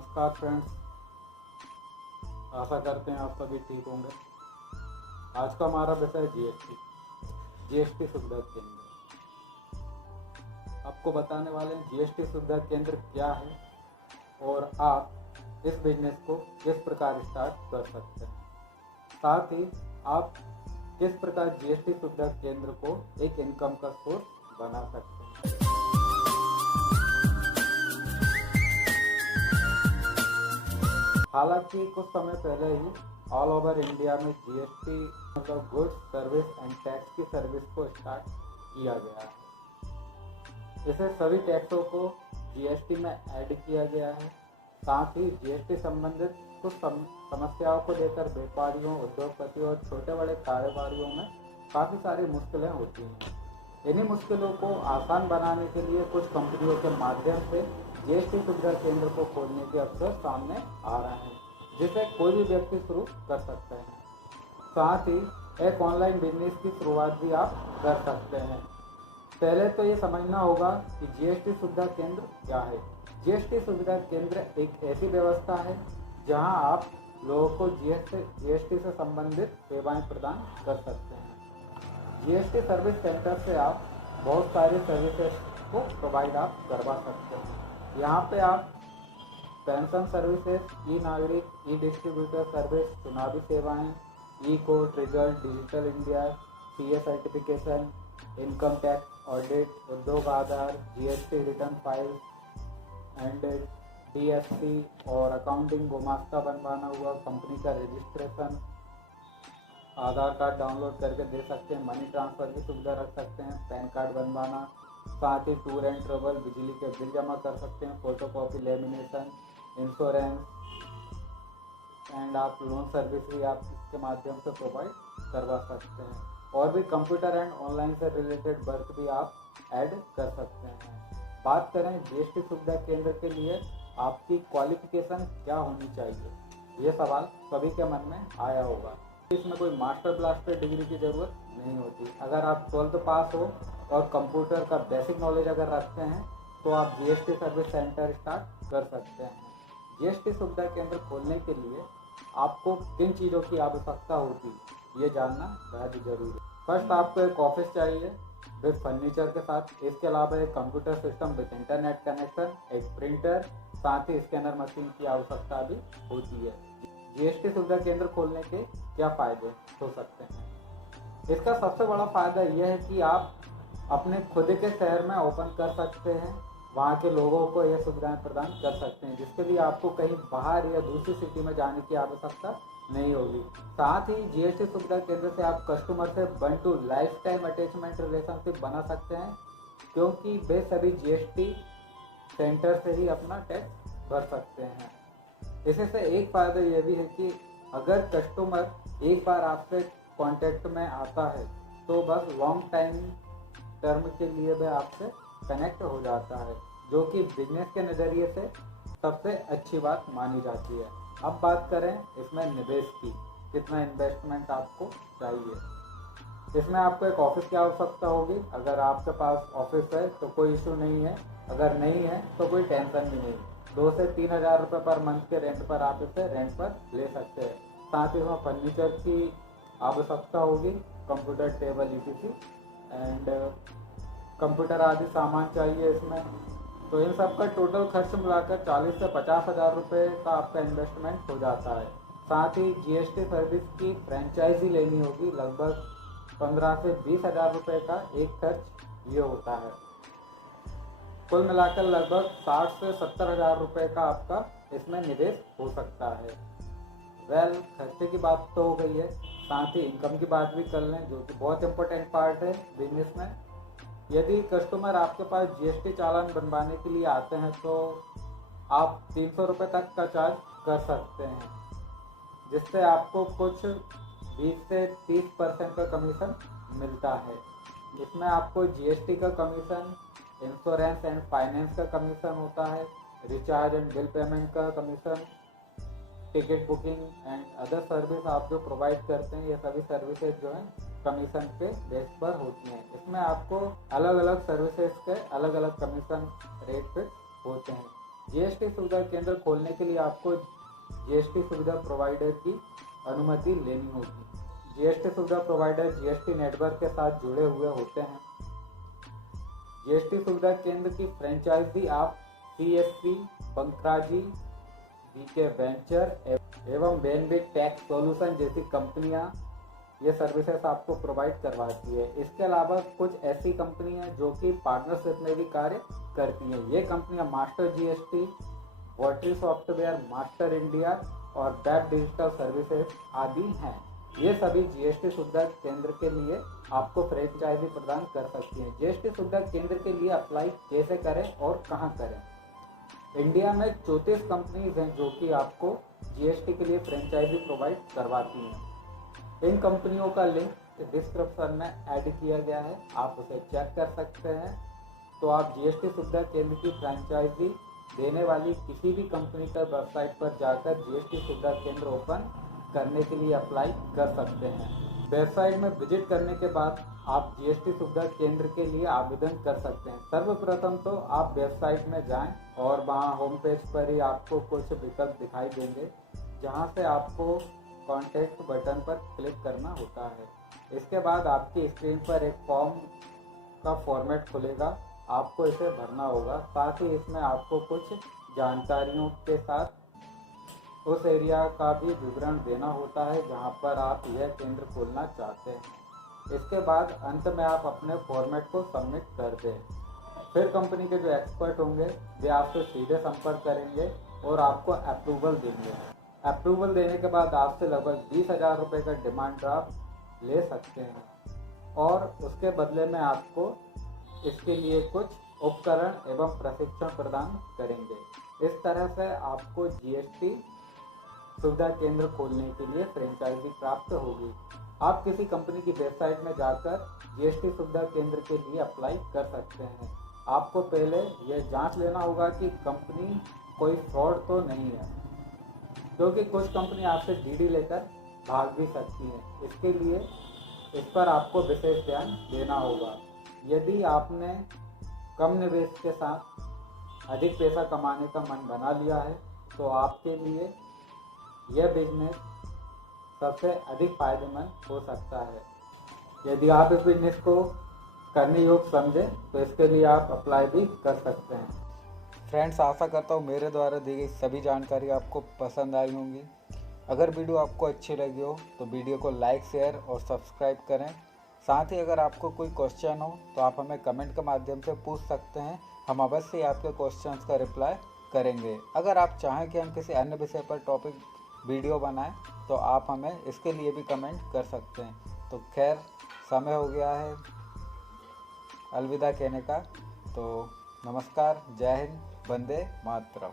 नमस्कार फ्रेंड्स, आशा करते हैं आप सभी ठीक होंगे। आज का हमारा विषय जीएसटी सुविधा केंद्र। आपको बताने वाले हैं जीएसटी सुविधा केंद्र क्या है और आप इस बिजनेस को किस प्रकार स्टार्ट कर सकते हैं। साथ ही आप किस प्रकार जीएसटी सुविधा केंद्र को एक इनकम का सोर्स बना सकते हैं। हालांकि कुछ समय पहले ही ऑल ओवर इंडिया में जीएसटी मतलब गुड्स सर्विस एंड टैक्स की सर्विस को स्टार्ट किया गया है। इसे सभी टैक्सों को जीएसटी में ऐड किया गया है। साथ ही जीएसटी संबंधित कुछ समस्याओं को लेकर व्यापारियों, उद्योगपतियों और छोटे बड़े कारोबारियों में काफ़ी सारी मुश्किलें होती हैं। इन्हीं मुश्किलों को आसान बनाने के लिए कुछ कंपनियों के माध्यम से जीएसटी सुविधा केंद्र को खोलने के अवसर सामने आ रहे हैं, जिसे कोई भी व्यक्ति शुरू कर सकते हैं। साथ ही एक ऑनलाइन बिजनेस की शुरुआत भी आप कर सकते हैं। पहले तो ये समझना होगा कि जीएसटी सुविधा केंद्र क्या है। जीएसटी सुविधा केंद्र एक ऐसी व्यवस्था है जहां आप लोगों को जीएसटी से संबंधित सेवाएं प्रदान कर सकते हैं। जीएसटी सर्विस सेंटर से आप बहुत सारे सर्विसेज को प्रोवाइड आप करवा सकते हैं। यहाँ पे आप पेंशन सर्विसेज, ई नागरिक, ई डिस्ट्रीब्यूटर सर्विस, चुनावी सेवाएं, e court, result, digital India, CA certification, income tax audit, Udyog Aadhaar, GST return file and DSC और अकाउंटिंग गुमास्ता बनवाना हुआ, कंपनी का रजिस्ट्रेशन, आधार कार्ड डाउनलोड करके दे सकते हैं, मनी ट्रांसफ़र की सुविधा रख सकते हैं, पैन कार्ड बनवाना, साथ ही टूर एंड ट्रेवल, बिजली के बिल जमा कर सकते हैं, फोटोकॉपी, लेमिनेशन, इंश्योरेंस एंड आप लोन सर्विस भी आप इसके माध्यम से प्रोवाइड करवा सकते हैं। और भी कंप्यूटर एंड ऑनलाइन से रिलेटेड वर्क भी आप ऐड कर सकते हैं। बात करें जीएसटी सुविधा केंद्र के लिए आपकी क्वालिफिकेशन क्या होनी चाहिए, ये सवाल सभी के मन में आया होगा। इसमें कोई मास्टर ब्लास्टर डिग्री की ज़रूरत नहीं होती। अगर आप 12th पास हो और कंप्यूटर का बेसिक नॉलेज अगर रखते हैं तो आप जीएसटी सर्विस सेंटर स्टार्ट कर सकते हैं। जीएसटी सुविधा केंद्र खोलने के लिए आपको किन चीज़ों की आवश्यकता होती है, ये जानना बेहद जरूरी है। फर्स्ट, आपको एक ऑफिस चाहिए विद फर्नीचर के साथ। इसके अलावा एक computer system with internet connection, एक प्रिंटर, साथ ही स्कैनर मशीन की आवश्यकता भी होती है। जीएसटी सुविधा केंद्र खोलने के क्या फ़ायदे हो सकते हैं? इसका सबसे बड़ा फ़ायदा यह है कि आप अपने खुद के शहर में ओपन कर सकते हैं, वहाँ के लोगों को यह सुविधाएं प्रदान कर सकते हैं, जिसके लिए आपको कहीं बाहर या दूसरी सिटी में जाने की आवश्यकता नहीं होगी। साथ ही जीएसटी सुविधा केंद्र से आप कस्टमर से 1 to life time attachment relationship बना सकते हैं, क्योंकि वे सभी जीएसटी सेंटर से ही अपना टैक्स भर सकते हैं। इसी से एक फ़ायदा यह भी है कि अगर कस्टमर एक बार आपसे कांटेक्ट में आता है तो बस लॉन्ग टाइम टर्म के लिए वह आपसे कनेक्ट हो जाता है, जो कि बिजनेस के नज़रिए से सबसे अच्छी बात मानी जाती है। अब बात करें इसमें निवेश की, कितना इन्वेस्टमेंट आपको चाहिए। इसमें आपको एक ऑफिस की आवश्यकता होगी। अगर आपके पास ऑफिस है तो कोई इशू नहीं है, अगर नहीं है तो कोई टेंशन भी नहीं। 2 से 3 हज़ार रुपये पर मंथ के रेंट पर आप इसे रेंट पर ले सकते हैं। साथ ही इसमें फर्नीचर की आवश्यकता होगी, computer table etc and computer आदि सामान चाहिए इसमें। तो इन सब का टोटल खर्च मिलाकर 40 से 50 हज़ार रुपये का आपका इन्वेस्टमेंट हो जाता है। साथ ही जीएसटी सर्विस की फ्रेंचाइजी लेनी होगी, लगभग 15 से 20 हज़ार रुपये का एक खर्च ये होता है। कुल मिलाकर लगभग 60 से 70 हज़ार रुपये का आपका इसमें निवेश हो सकता है। खर्चे की बात तो हो गई है, साथ ही इनकम की बात भी कर लें, जो कि बहुत इंपॉर्टेंट पार्ट है बिजनेस में। यदि कस्टमर आपके पास जीएसटी चालान बनवाने के लिए आते हैं तो आप 300 रुपये तक का चार्ज कर सकते हैं, जिससे आपको कुछ 20 से 30% का कमीशन मिलता है। इसमें आपको जीएसटी का कमीशन, इंश्योरेंस एंड फाइनेंस का कमीशन होता है, रिचार्ज एंड बिल पेमेंट का commission, ticket booking and other service आप जो प्रोवाइड करते हैं, ये सभी सर्विसेज जो हैं कमीशन पे बेस पर होती हैं। इसमें आपको अलग अलग सर्विसेज के अलग अलग कमीशन रेट फिक्स होते हैं। जीएसटी सुविधा केंद्र खोलने के लिए आपको जीएसटी सुविधा प्रोवाइडर की अनुमति लेनी होगी। जीएसटी सुविधा प्रोवाइडर जीएसटी नेटवर्क के साथ जुड़े हुए होते हैं। जीएसटी सुविधा केंद्र की फ्रेंचाइजी आप सीएससी, बंकराजी, बीके वेंचर एवं बेनबिट टैक्स सॉल्यूशन जैसी कंपनियां ये सर्विसेज आपको प्रोवाइड करवाती है। इसके अलावा कुछ ऐसी कंपनियां जो कि पार्टनरशिप में भी कार्य करती हैं। ये कंपनियां मास्टर जीएसटी, वॉटरी सॉफ्टवेयर, मास्टर इंडिया और वेब डिजिटल सर्विसेज आदि हैं। ये सभी जीएसटी सुविधा केंद्र के लिए आपको फ्रेंचाइजी प्रदान कर सकती हैं। जीएसटी सुविधा केंद्र के लिए अप्लाई कैसे करें और कहां करें? इंडिया में 34 कंपनीज हैं जो कि आपको जीएसटी के लिए फ्रेंचाइजी प्रोवाइड करवाती हैं। इन कंपनियों का लिंक डिस्क्रिप्शन में ऐड किया गया है, आप उसे चेक कर सकते हैं। तो आप जीएसटी सुविधा केंद्र की फ्रेंचाइजी देने वाली किसी भी कंपनी का वेबसाइट पर जाकर जीएसटी सुविधा केंद्र ओपन करने के लिए अप्लाई कर सकते हैं। वेबसाइट में विजिट करने के बाद आप जीएसटी सुविधा केंद्र के लिए आवेदन कर सकते हैं। सर्वप्रथम तो आप वेबसाइट में जाएं और वहां होम पेज पर ही आपको कुछ विकल्प दिखाई देंगे, जहां से आपको कॉन्टैक्ट बटन पर क्लिक करना होता है। इसके बाद आपकी स्क्रीन पर एक फॉर्म का फॉर्मेट खुलेगा, आपको इसे भरना होगा। साथ ही इसमें आपको कुछ जानकारियों के साथ उस एरिया का भी विवरण देना होता है जहां पर आप यह केंद्र खोलना चाहते हैं। इसके बाद अंत में आप अपने फॉर्मेट को सबमिट कर दें। फिर कंपनी के जो एक्सपर्ट होंगे वे आपसे सीधे संपर्क करेंगे और आपको अप्रूवल देंगे। अप्रूवल देने के बाद आपसे लगभग 20,000 रुपये का डिमांड ड्राफ्ट ले सकते हैं और उसके बदले में आपको इसके लिए कुछ उपकरण एवं प्रशिक्षण प्रदान करेंगे। इस तरह से आपको जीएसटी सुविधा केंद्र खोलने के लिए फ्रेंचाइजी प्राप्त होगी। आप किसी कंपनी की वेबसाइट में जाकर जीएसटी सुविधा केंद्र के लिए अप्लाई कर सकते हैं। आपको पहले यह जांच लेना होगा कि कंपनी कोई फ्रॉड तो नहीं है, क्योंकि कुछ कंपनी आपसे डीडी लेकर भाग भी सकती हैं। इसके लिए इस पर आपको विशेष ध्यान देना होगा। यदि आपने कम निवेश के साथ अधिक पैसा कमाने का मन बना लिया है तो आपके लिए यह बिजनेस सबसे अधिक फायदेमंद हो सकता है। यदि आप इस बिजनेस को करने योग्य समझें तो इसके लिए आप अप्लाई भी कर सकते हैं। फ्रेंड्स, आशा करता हूँ मेरे द्वारा दी गई सभी जानकारी आपको पसंद आई होंगी। अगर वीडियो आपको अच्छी लगी हो तो वीडियो को लाइक, शेयर और सब्सक्राइब करें। साथ ही अगर आपको कोई क्वेश्चन हो तो आप हमें कमेंट के माध्यम से पूछ सकते हैं, हम अवश्य ही आपके क्वेश्चंस का रिप्लाई करेंगे। अगर आप चाहें कि हम किसी अन्य विषय पर टॉपिक वीडियो बनाएं तो आप हमें इसके लिए भी कमेंट कर सकते हैं। तो खैर, समय हो गया है अलविदा कहने का। तो नमस्कार, जय हिंद, वंदे मातरम।